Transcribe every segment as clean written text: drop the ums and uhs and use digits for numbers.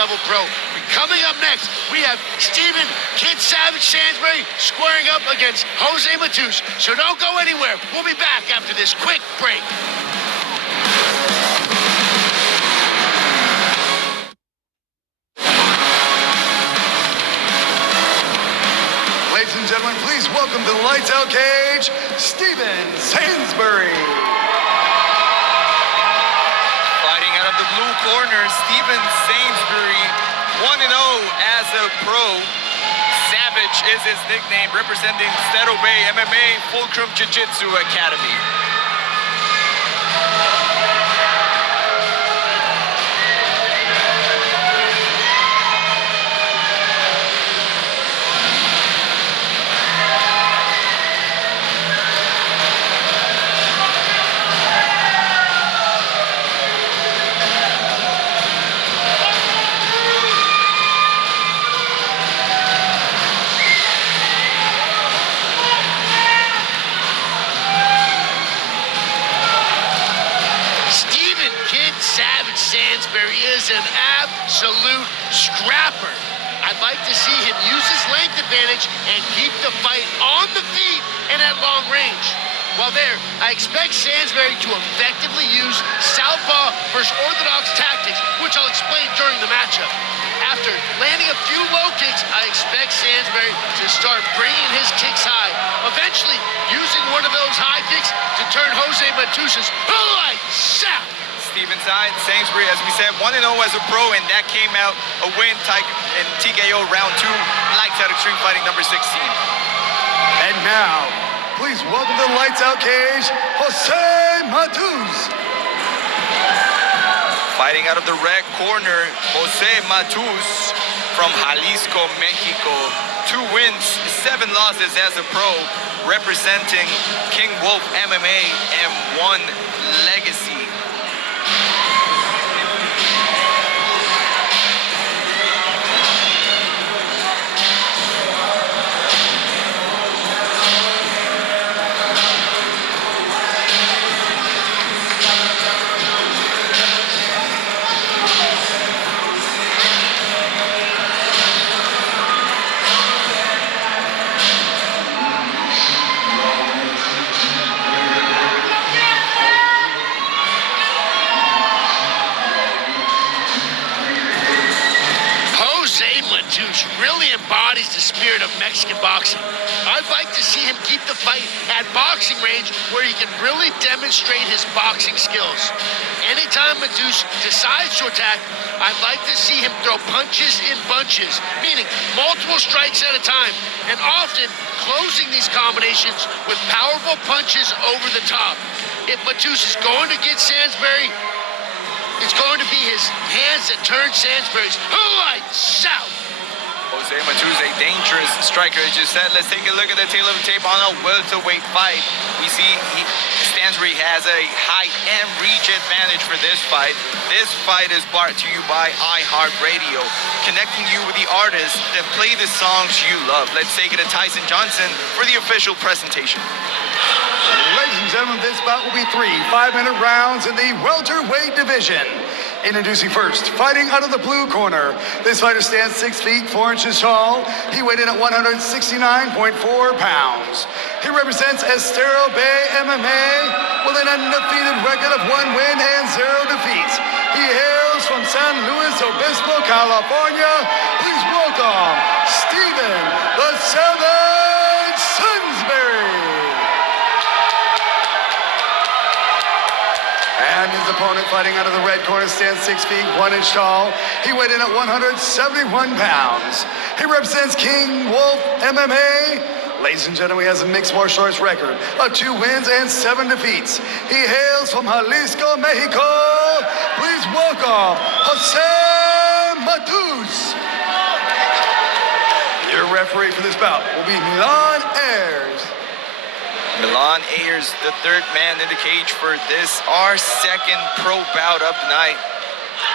high-level pro. Coming up next, we have Steven Kid Savage Sainsbury squaring up against Jose Matus. So don't go anywhere. We'll be back after this quick break. Ladies and gentlemen, please welcome to the Lights Out cage, Steven Sainsbury. Fighting out of the blue corner, Steven Sainsbury, 1-0 as a pro. Savage is his nickname, representing Stero Bay MMA Fulcrum Jiu-Jitsu Academy. Sainsbury is an absolute scrapper. I'd like to see him use his length advantage and keep the fight on the feet and at long range. While there, I expect Sainsbury to effectively use southpaw versus orthodox tactics, which I'll explain during the matchup. After landing a few low kicks, I expect Sainsbury to start bringing his kicks high, eventually using one of those high kicks to turn Jose Matus's lights out. Steven Sainsbury, as we said, 1-0 as a pro, and that came out a win in TKO round 2, Lights Out Extreme Fighting number 16. And now, please welcome to the Lights Out cage, Jose Matus. Fighting out of the red corner, Jose Matus from Jalisco, Mexico. 2 wins, 7 losses as a pro, representing King Wolf MMA and 1 legacy. Matus really embodies the spirit of Mexican boxing. I'd like to see him keep the fight at boxing range where he can really demonstrate his boxing skills. Anytime Matus decides to attack, I'd like to see him throw punches in bunches, meaning multiple strikes at a time, and often closing these combinations with powerful punches over the top. If Matus is going to get Sainsbury, it's going to be his hands that turn Sainsbury's lights out. Jose Matus, a dangerous striker, as you said. Let's take a look at the tail of the tape on a welterweight fight. We see Sainsbury has a height and reach advantage for this fight. This fight is brought to you by iHeartRadio, connecting you with the artists that play the songs you love. Let's take it to Tyson Johnson for the official presentation. Ladies and gentlemen, this bout will be 3 5-minute rounds in the welterweight division. Introducing first, fighting out of the blue corner. This fighter stands 6 feet 4 inches tall. He weighed in at 169.4 pounds. He represents Estero Bay MMA with an undefeated record of 1 win and 0 defeats. He hails from San Luis Obispo, California. Please welcome Steven the Savage Sainsbury. And his opponent, fighting out of the red corner, stands 6 feet 1 inch tall. He weighed in at 171 pounds. He represents King Wolf MMA. Ladies and gentlemen, he has a mixed martial arts record of 2 wins and 7 defeats. He hails from Jalisco, Mexico. Please welcome Jose Matus. Your referee for this bout will be Milan Ayers. Milan Ayers, the 3rd man in the cage for this, our 2nd pro bout of the night.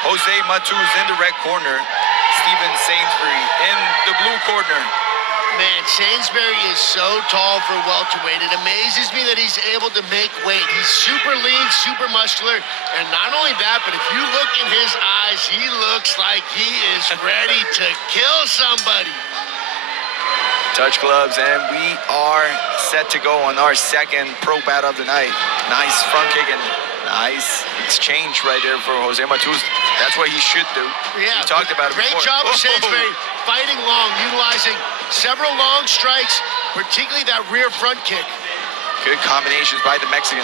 Jose Matus in the red corner, Steven Sainsbury in the blue corner. Man, Sainsbury is so tall for welterweight. It amazes me that he's able to make weight. He's super lean, super muscular, and not only that, but if you look in his eyes, he looks like he is ready to kill somebody. Touch gloves, and we are set to go on our second pro battle of the night. Nice front kick and nice exchange right there for Jose Matus. That's what he should do. Yeah, we talked about it great before. job of Sainsbury fighting long, utilizing several long strikes, particularly that rear front kick. Good combinations by the Mexican.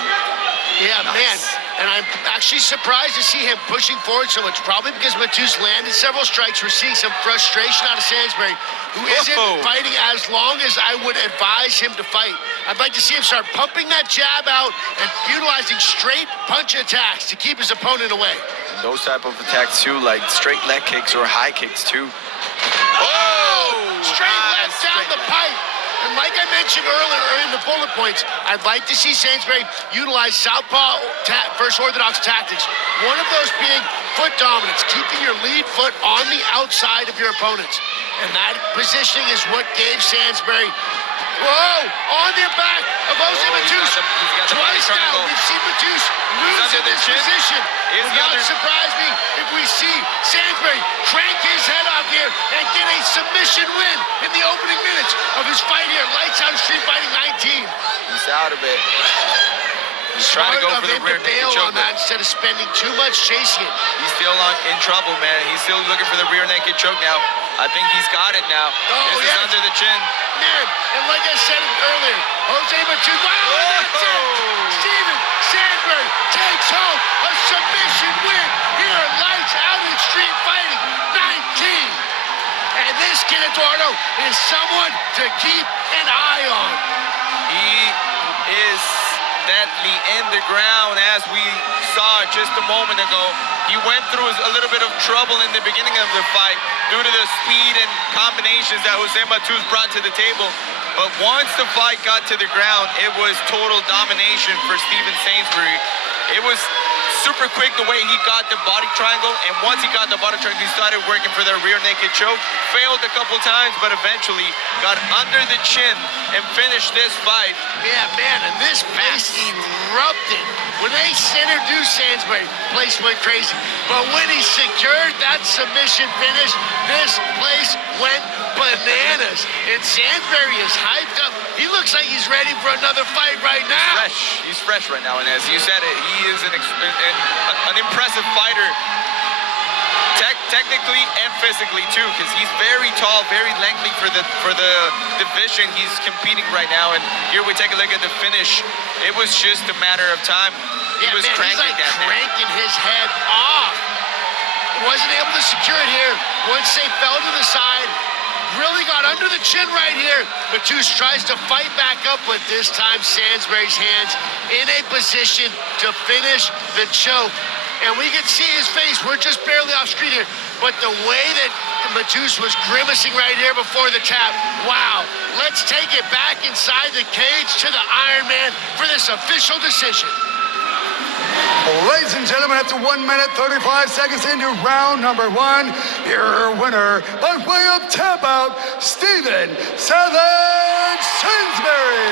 Yeah, Nice. man. And I'm actually surprised to see him pushing forward so much, probably because Matus landed several strikes. We're seeing some frustration out of Sainsbury, who isn't fighting as long as I would advise him to fight. I'd like to see him start pumping that jab out and utilizing straight punch attacks to keep his opponent away. Those type of attacks too, like straight leg kicks or high kicks too. Straight left down the pipe. And like I mentioned earlier in the bullet points, I'd like to see Sainsbury utilize southpaw first orthodox tactics. One of those being foot dominance, keeping your lead foot on the outside of your opponents. And that positioning is what gave Sainsbury, on the back of Jose Matus. Twice now, we've seen Matus lose in this position. It would not surprise me if we see Sainsbury crank his head off here and get a submission win in the opening minutes of his fight here. Lights out, Street Fighting 19. He's out of it. He's trying to go for the rear naked bail choke. on that instead of spending too much chasing it. He's still in trouble, man. He's still looking for the rear naked choke now. I think he's got it now. This is under the chin. Man, and like I said earlier, Jose Matus, and that's it. Steven Sainsbury takes home a submission win here, lights out in Street Fighting 19. And this kid Eduardo is someone to keep an eye on. He is deadly in the ground, as we saw just a moment ago. He went through a little bit of trouble in the beginning of the fight due to the speed and combinations that Jose Matus brought to the table. But once the fight got to the ground, it was total domination for Steven Sainsbury. It was super quick the way he got the body triangle, and once he got the body triangle, he started working for the rear naked choke. Failed a couple times, but eventually got under the chin and finished this fight. Yeah, man, and this place erupted. When they introduced Sainsbury, place went crazy. But when he secured that submission finish, this place went bananas. And Sainsbury is hyped up. He looks like he's ready for another fight right now. He's fresh right now, and as you said it, he is an impressive fighter, technically and physically too, because he's very tall, very lengthy for the division he's competing right now. And here we take a look at the finish. It was just a matter of time. He was cranking that thing. Cranking his head off. Wasn't able to secure it here. Once they fell to the side, really got under the chin right here. Matus tries to fight back up, but this time Sainsbury's hands in a position to finish the choke. And we can see his face. We're just barely off screen here. But the way that Matus was grimacing right here before the tap, wow. Let's take it back inside the cage to the Iron Man for this official decision. Ladies and gentlemen, after 1 minute, 35 seconds into round number one, your winner by way of tap out, Steven Savage Sainsbury.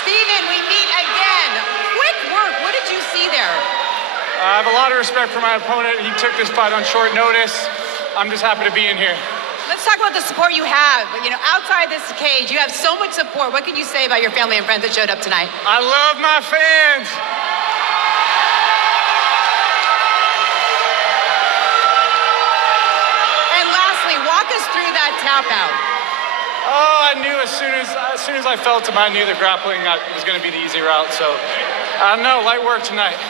Steven, we meet again. Quick work. What did you see there? I have a lot of respect for my opponent. He took this fight on short notice. I'm just happy to be in here. Let's talk about the support you have. You know, outside this cage, you have so much support. What can you say about your family and friends that showed up tonight? I love my fans. And lastly, walk us through that tap out. Oh, I knew as soon as I felt him, I knew the grappling was going to be the easy route. So, I don't know, light work tonight.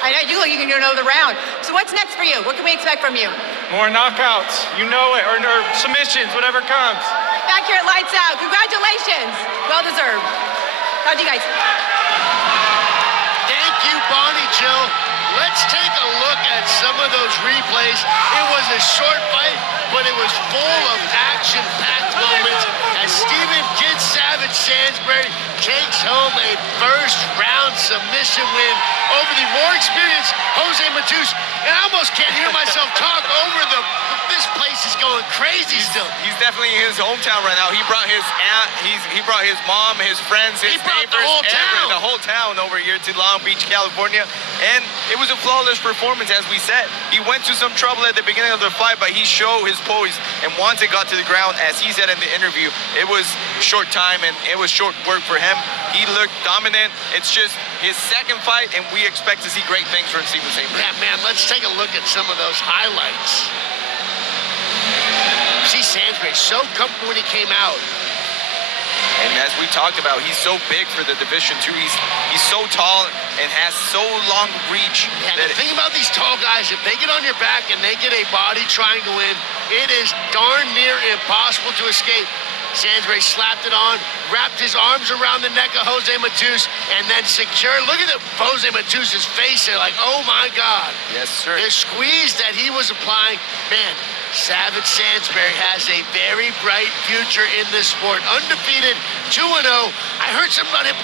I know you can do another round. So what's next for you? What can we expect from you? More knockouts, you know it, or submissions, whatever comes. Back here at Lights Out. Congratulations. Well deserved. Talk to you guys. Thank you, Bonnie Jill. Let's take a look at some of those replays. It was a short fight, but it was full of action-packed moments as Steven Savage Sainsbury takes home a first-round submission win over the more experienced Jose Matus. And I almost can't hear myself talk over the. This place is going crazy still. He's definitely in his hometown right now. He brought his aunt, he brought his mom, his friends, his neighbors, the whole town over here to Long Beach, California. And it was a flawless performance, as we said. He went to some trouble at the beginning of the fight, but he showed his poise. And once it got to the ground, as he said in the interview, it was short time and it was short work for him. He looked dominant. It's just his second fight, and we expect to see great things from Steven Sainsbury. Yeah, man, let's take a look at some of those highlights. See Sainsbury so comfortable when he came out. And as we talked about, he's so big for the division too. He's so tall and has so long reach. Yeah, the thing about these tall guys, if they get on your back and they get a body triangle in, it is darn near impossible to escape. Sainsbury slapped it on, wrapped his arms around the neck of Jose Matus, and then secured. Look at Jose Matus's face there, like, oh my God. Yes, sir. The squeeze that he was applying, man. Savage Sainsbury has a very bright future in this sport. Undefeated, 2-0. I heard something about him